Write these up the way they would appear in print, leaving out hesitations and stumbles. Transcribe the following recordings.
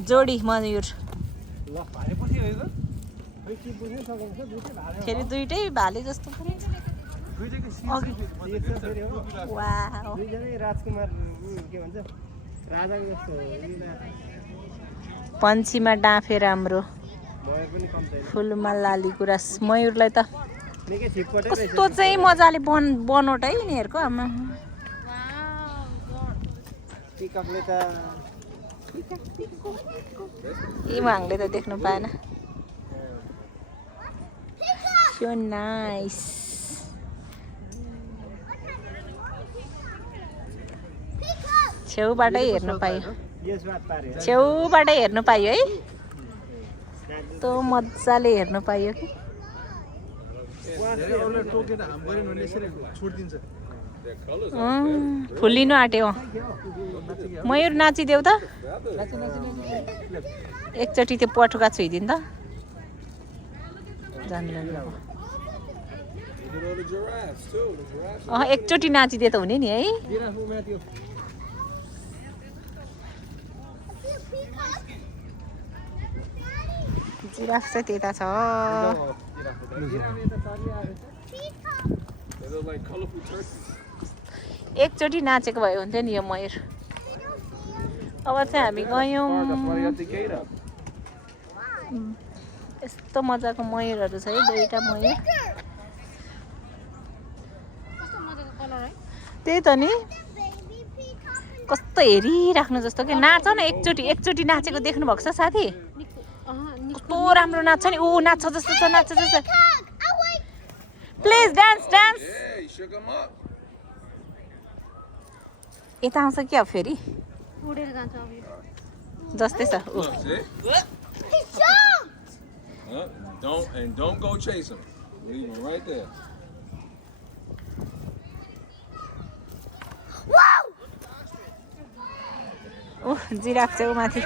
जोडी मयूर फेरि दुईटै भाले जस्तो पन्छीमा डाँफे राम्रो फुलमा लाली गुराँस मयूरलाई त कस्तो चाहिँ मजाले बनोट है यिनीहरूको आमा इमाङले त देख्नु पाएन सो नाइस छेउबाटै हेर्नु पायो छेउबाटै हेर्नु पायो है त मजाले हेर्नु पायो कि फुल्लिनु आँट्यो मयूर नाचिदेऊ त एकचोटि त्यो पटुका छुइदिनु त एकचोटि नाचिदिए त हुने नि है जिराफ चाहिँ त्यता छ एकचोटि नाचेको भए हुन्थ्यो नि यो मयूर अब चाहिँ हामी गयौँ यस्तो मजाको मयूरहरू छ है दुईटा मयूर त्यही त नि कस्तो हेरिराख्नु जस्तो कि नाच न एकचोटि नाचेको देख्नु भएको छ साथी कस्तो राम्रो नाच्छ नि ऊ नाच्छ जस्तो छ नाच्छ जस्तो प्लिज डान्स यता आउँछ क्या फेरि जस्तै छ Don't go chase him. Leave him right there. Giraffe चाहिँ माथि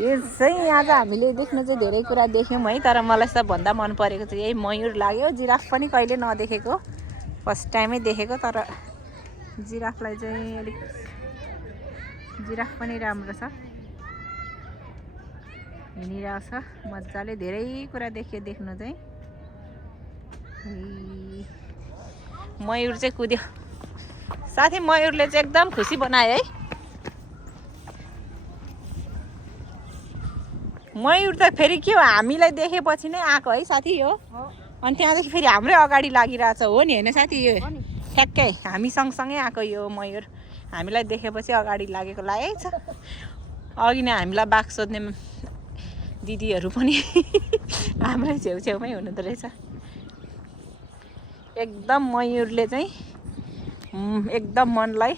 यो चाहिँ आज हामीले देख्नु चाहिँ धेरै कुरा देख्यौँ है तर मलाई सबभन्दा मन परेको चाहिँ यही मयूर लाग्यो जिराफ पनि कहिले नदेखेको फर्स्ट टाइमै देखेको तर जिराफलाई चाहिँ अलिक जिराफ पनि राम्रो छ हिँडिरहेको छ मजाले धेरै कुरा देखियो देख्नु चाहिँ मयूर चाहिँ कुद्यो साथी मयूरले चाहिँ एकदम खुसी बनायो है मयूर त फेरि के हो हामीलाई देखेपछि नै आएको है साथी यो अनि त्यहाँदेखि फेरि हाम्रै अगाडि लागिरहेछ हो नि होइन साथी यो ठ्याक्कै हामी सँगसँगै आएको यो मयूर हामीलाई देखेपछि अगाडि लागेको लागेको छ अघि नै हामीलाई बाघ सोध्ने दिदीहरू पनि हाम्रै छेउछेउमै हुनुहुँदो रहेछ एकदम मयूरले चाहिँ एकदम मनलाई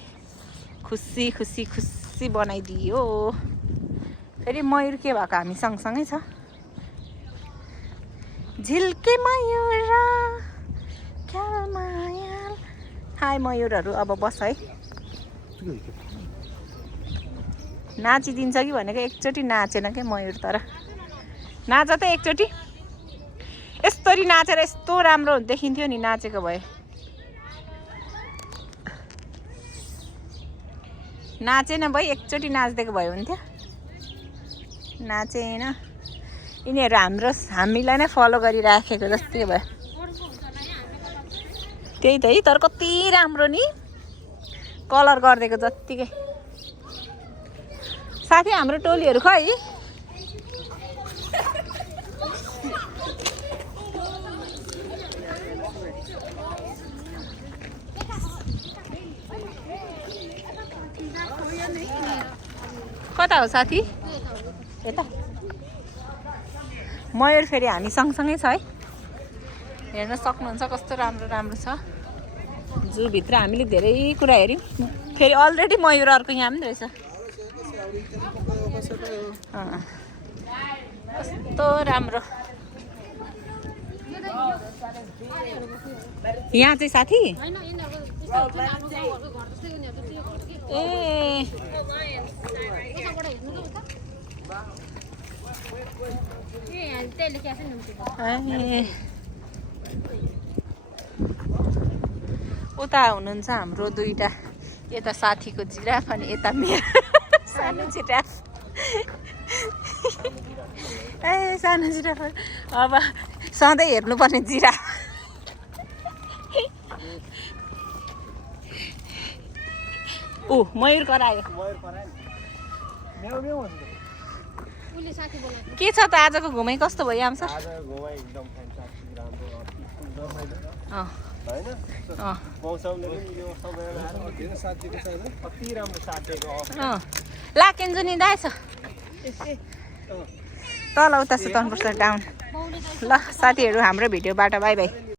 खुसी खुसी खुसी बनाइदियो फेरि मयूर के भएको हामी सँगसँगै छ झिल्के मयूर क्या माया हाय मयूरहरू अब बस है नाचिदिन्छ कि भनेको एकचोटि नाचेन क्या मयूर तर नाच त एकचोटि यसरी नाचेर यस्तो राम्रो देखिन्थ्यो नि नाचेको भए नाचेन भाइ एकचोटि नाचिदिएको भए हुन्थ्यो नाचेन यिनीहरू हामीलाई नै फलो गरिराखेको जस्तै भयो त्यही त है तर कति राम्रो नि कलर गरिदिएको जत्तिकै साथी हाम्रो टोलीहरू खै कता हो साथी यता मयूर फेरि हामी सँगसँगै छ है हेर्न सक्नुहुन्छ कस्तो राम्रो राम्रो छ जूभित्र हामीले धेरै कुरा हेऱ्यौँ फेरि अलरेडी मयूर अर्को यहाँ पनि रहेछ कस्तो राम्रो यहाँ चाहिँ साथी ए उता हुनुहुन्छ हाम्रो दुईटा यता साथीको जिराफ अनि यता मेरो सानो जिराफ ए सानो जिराफ अब सधैँ हेर्नुपर्ने जिराफ ऊ मयूर करायो के छ त आजको घुमाइ कस्तो भयो आउँछ ला केन्जु नि दाएछ तल उता सुताउनुपर्छ डाउन ल साथीहरू हाम्रो भिडियोबाट बाई बाई